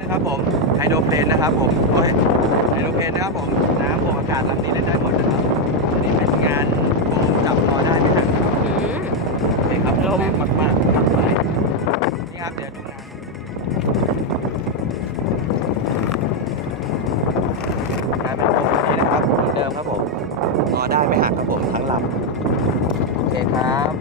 นะครับผมไฮโดรเพลนนะครับผมโอ้ยไฮโดรเพลนนะครับผมน้ำบวกอากาศลำนี้เล่นได้หมดนะครับอันนี้เป็นงานผมจับรอได้ไหมครับโอเคครับลมมากๆมากไปนี่ครับเดี๋ยวดูงานเป็นตรงนี้นะครับเหมือนเดิมครับผมรอได้ไม่หักครับผมทั้งลำโอเคครับ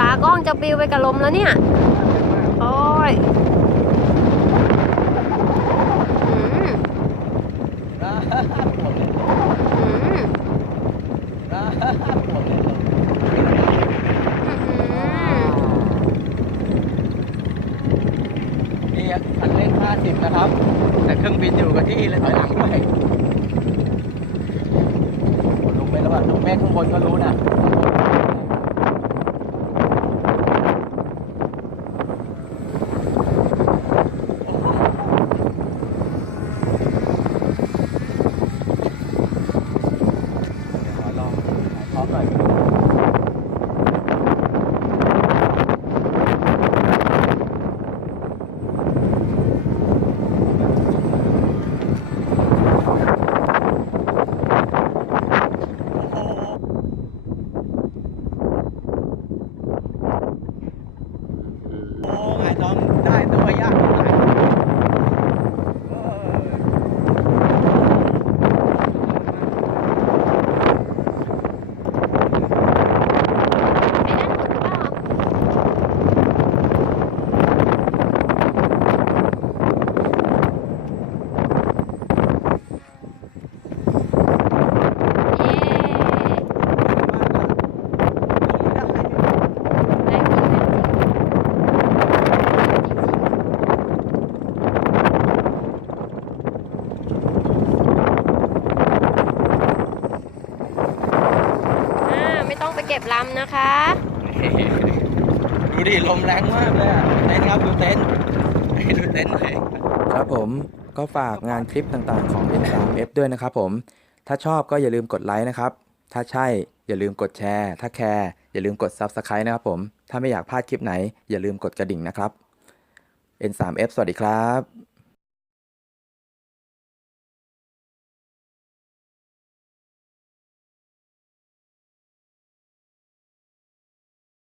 ตากล้องจะปลิวไปกับลมแล้วเนี่ยโอ้ยนี่คันเร่ง50นะครับแต่เครื่องบินอยู่กับที่เลยถอยหลังด้วยลงไปแล้วลงแม่ข้างบนก็รู้นะได้ตัวยากเก็บลำนะคะ ดูดิลมแรงมากเลยเต็นท์ครับดูเต็นท์ดูเต็นท์เลยครับผมก็ฝากงานคลิปต่างๆของ N3F ด้วยนะครับผมถ้าชอบก็อย่าลืมกดไลค์นะครับถ้าใช่อย่าลืมกดแชร์ถ้าแคร์อย่าลืมกด Subscribe นะครับผมถ้าไม่อยากพลาดคลิปไหนอย่าลืมกดกระดิ่งนะครับ N3F สวัสดีครับ